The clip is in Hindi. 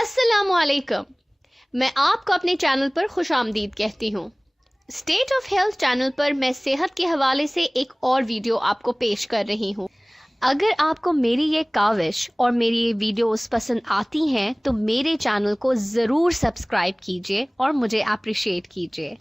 अस्सलामुअलैकुम। मैं आपको अपने चैनल पर खुशामदीद कहती हूँ। स्टेट ऑफ हेल्थ चैनल पर मैं सेहत के हवाले से एक और वीडियो आपको पेश कर रही हूँ। अगर आपको मेरी ये काविश और मेरी ये वीडियोस पसंद आती हैं तो मेरे चैनल को ज़रूर सब्सक्राइब कीजिए और मुझे अप्रिशिएट कीजिए।